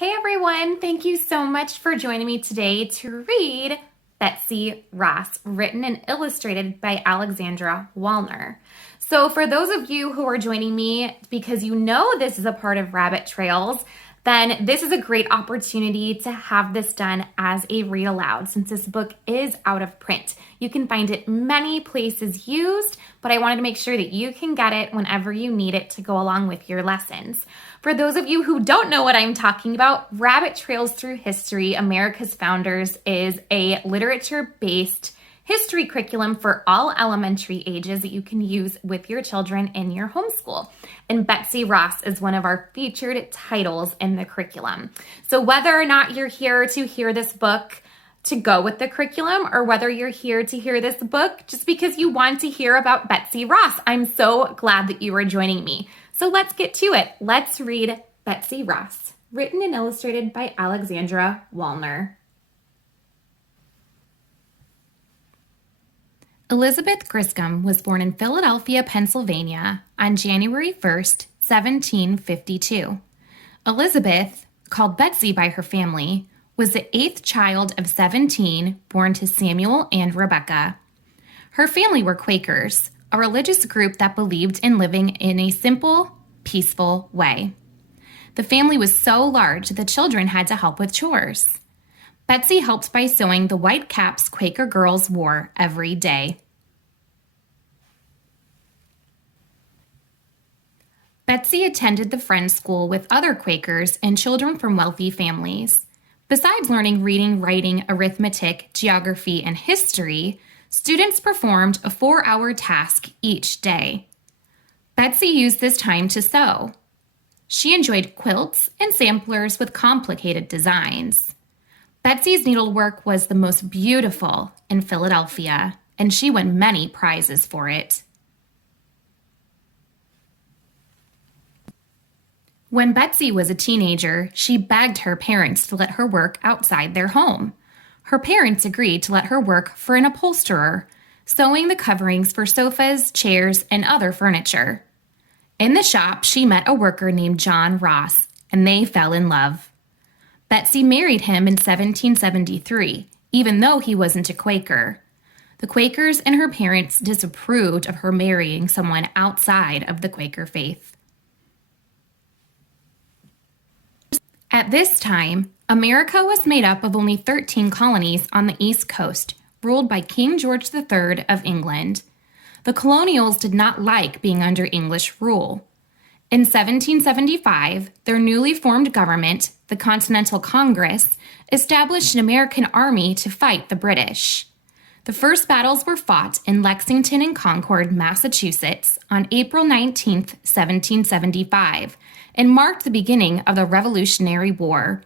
Hey everyone, thank you so much for joining me today to read Betsy Ross, written and illustrated by Alexandra Wallner. So for those of you who are joining me because you know this is a part of Rabbit Trails, then this is a great opportunity to have this done as a read aloud since this book is out of print. You can find it many places used, but I wanted to make sure that you can get it whenever you need it to go along with your lessons. For those of you who don't know what I'm talking about, Rabbit Trails Through History, America's Founders is a literature-based history curriculum for all elementary ages that you can use with your children in your homeschool. And Betsy Ross is one of our featured titles in the curriculum. So whether or not you're here to hear this book to go with the curriculum, or whether you're here to hear this book just because you want to hear about Betsy Ross, I'm so glad that you are joining me. So let's get to it. Let's read Betsy Ross, written and illustrated by Alexandra Wallner. Elizabeth Griscom was born in Philadelphia, Pennsylvania on January 1st, 1752. Elizabeth, called Betsy by her family, was the 8th child of 17 born to Samuel and Rebecca. Her family were Quakers, a religious group that believed in living in a simple, peaceful way. The family was so large the children had to help with chores. Betsy helped by sewing the white caps Quaker girls wore every day. Betsy attended the Friends School with other Quakers and children from wealthy families. Besides learning reading, writing, arithmetic, geography, and history, students performed a 4-hour task each day. Betsy used this time to sew. She enjoyed quilts and samplers with complicated designs. Betsy's needlework was the most beautiful in Philadelphia, and she won many prizes for it. When Betsy was a teenager, she begged her parents to let her work outside their home. Her parents agreed to let her work for an upholsterer, sewing the coverings for sofas, chairs, and other furniture. In the shop, she met a worker named John Ross, and they fell in love. Betsy married him in 1773, even though he wasn't a Quaker. The Quakers and her parents disapproved of her marrying someone outside of the Quaker faith. At this time, America was made up of only 13 colonies on the East Coast, ruled by King George III of England. The colonials did not like being under English rule. In 1775, their newly formed government, the Continental Congress, established an American army to fight the British. The first battles were fought in Lexington and Concord, Massachusetts, on April 19, 1775, and marked the beginning of the Revolutionary War.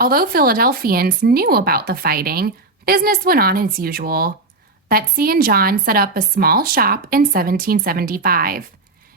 Although Philadelphians knew about the fighting, business went on as usual. Betsy and John set up a small shop in 1775.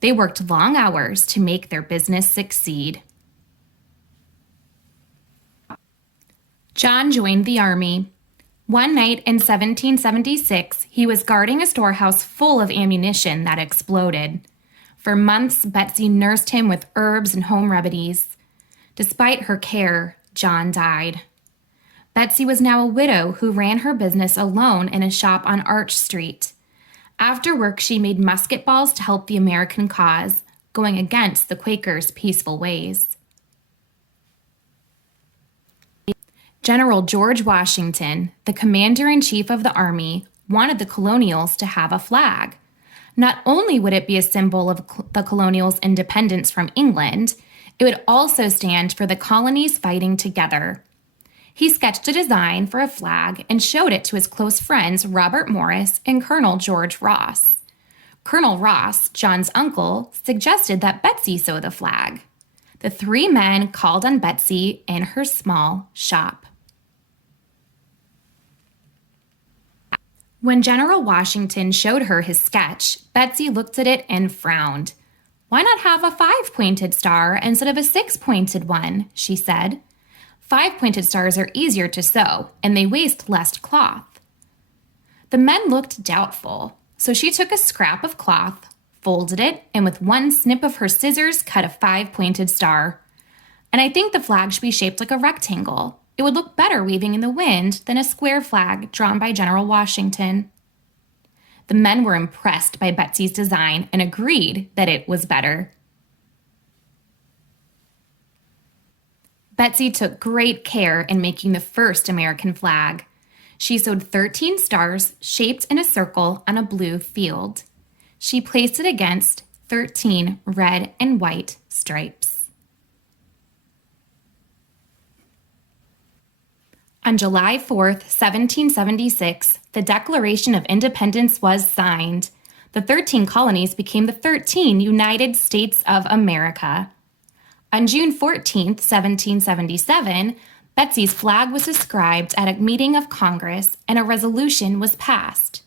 They worked long hours to make their business succeed. John joined the army. One night in 1776, he was guarding a storehouse full of ammunition that exploded. For months, Betsy nursed him with herbs and home remedies. Despite her care, John died. Betsy was now a widow who ran her business alone in a shop on Arch Street. After work, she made musket balls to help the American cause, going against the Quakers' peaceful ways. General George Washington, the commander-in-chief of the army, wanted the colonials to have a flag. Not only would it be a symbol of the colonials' independence from England, it would also stand for the colonies fighting together. He sketched a design for a flag and showed it to his close friends Robert Morris and Colonel George Ross. Colonel Ross, John's uncle, suggested that Betsy sew the flag. The three men called on Betsy in her small shop. When General Washington showed her his sketch, Betsy looked at it and frowned. "Why not have a 5-pointed star instead of a 6-pointed one?" she said. 5-pointed stars are easier to sew, and they waste less cloth. The men looked doubtful, so she took a scrap of cloth, folded it, and with one snip of her scissors cut a 5-pointed star. And I think the flag should be shaped like a rectangle. It would look better waving in the wind than a square flag drawn by General Washington. The men were impressed by Betsy's design and agreed that it was better. Betsy took great care in making the first American flag. She sewed 13 stars shaped in a circle on a blue field. She placed it against 13 red and white stripes. On July 4th, 1776, the Declaration of Independence was signed. The 13 colonies became the 13 United States of America. On June 14th, 1777, Betsy's flag was described at a meeting of Congress and a resolution was passed.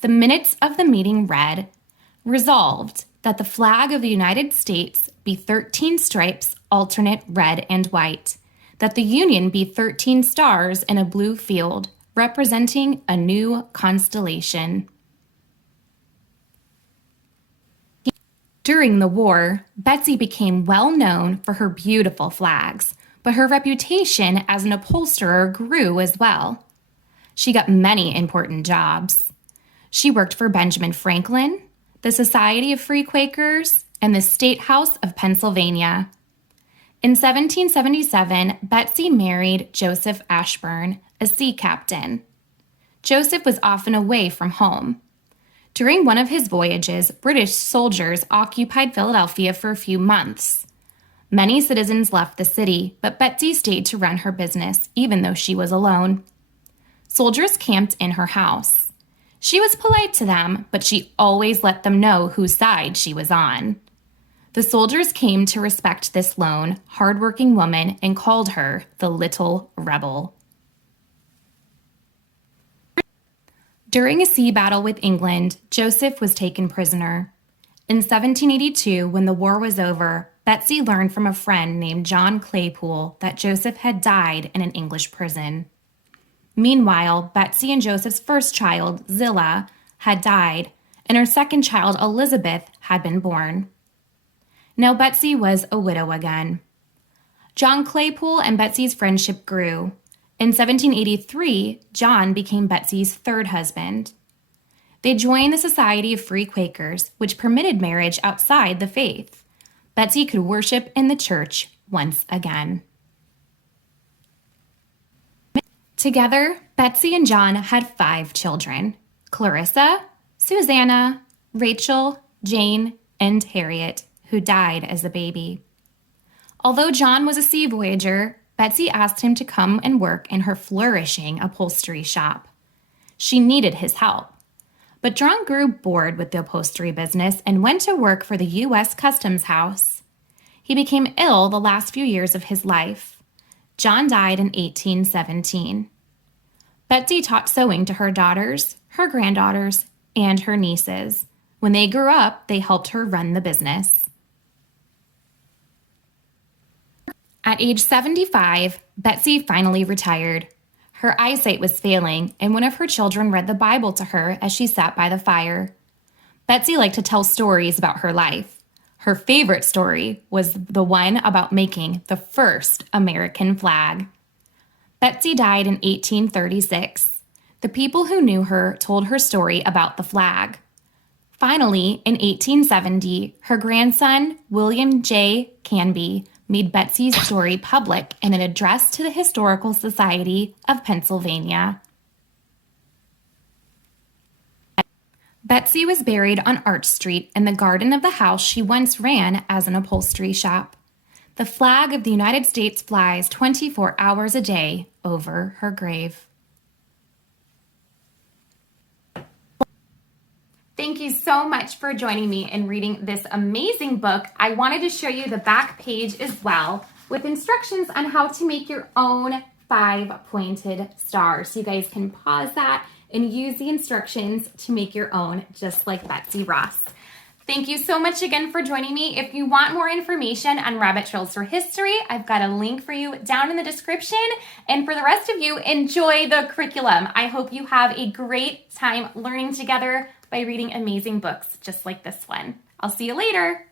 The minutes of the meeting read, "Resolved that the flag of the United States be 13 stripes, alternate red and white. That the Union be 13 stars in a blue field, representing a new constellation." During the war, Betsy became well known for her beautiful flags, but her reputation as an upholsterer grew as well. She got many important jobs. She worked for Benjamin Franklin, the Society of Free Quakers, and the State House of Pennsylvania. In 1777, Betsy married Joseph Ashburn, a sea captain. Joseph was often away from home. During one of his voyages, British soldiers occupied Philadelphia for a few months. Many citizens left the city, but Betsy stayed to run her business, even though she was alone. Soldiers camped in her house. She was polite to them, but she always let them know whose side she was on. The soldiers came to respect this lone, hardworking woman and called her the Little Rebel. During a sea battle with England, Joseph was taken prisoner. In 1782, when the war was over, Betsy learned from a friend named John Claypool that Joseph had died in an English prison. Meanwhile, Betsy and Joseph's first child, Zillah, had died, and her second child, Elizabeth, had been born. Now Betsy was a widow again. John Claypool and Betsy's friendship grew. In 1783, John became Betsy's third husband. They joined the Society of Free Quakers, which permitted marriage outside the faith. Betsy could worship in the church once again. Together, Betsy and John had 5 children: Clarissa, Susanna, Rachel, Jane, and Harriet, who died as a baby. Although John was a sea voyager, Betsy asked him to come and work in her flourishing upholstery shop. She needed his help. But John grew bored with the upholstery business and went to work for the U.S. Customs House. He became ill the last few years of his life. John died in 1817. Betsy taught sewing to her daughters, her granddaughters, and her nieces. When they grew up, they helped her run the business. At age 75, Betsy finally retired. Her eyesight was failing, and one of her children read the Bible to her as she sat by the fire. Betsy liked to tell stories about her life. Her favorite story was the one about making the first American flag. Betsy died in 1836. The people who knew her told her story about the flag. Finally, in 1870, her grandson, William J. Canby, made Betsy's story public in an address to the Historical Society of Pennsylvania. Betsy was buried on Arch Street in the garden of the house she once ran as an upholstery shop. The flag of the United States flies 24 hours a day over her grave. Thank you so much for joining me in reading this amazing book. I wanted to show you the back page as well with instructions on how to make your own 5-pointed star. So you guys can pause that and use the instructions to make your own, just like Betsy Ross. Thank you so much again for joining me. If you want more information on rabbit trails for history, I've got a link for you down in the description. And for the rest of you, enjoy the curriculum. I hope you have a great time learning together by reading amazing books just like this one. I'll see you later.